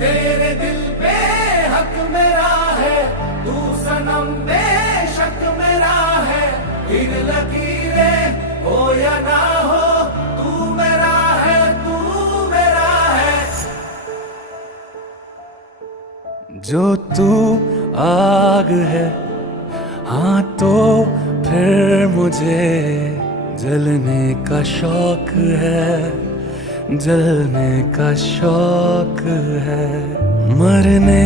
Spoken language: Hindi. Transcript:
तेरे दिल पे हक मेरा है, तू सनम बेशक मेरा है। फिर लकीरें हो या ना हो, तू मेरा है, तू मेरा है। जो तू आग है, हाँ तो फिर मुझे जलने का शौक है, जलने का शौक है। मरने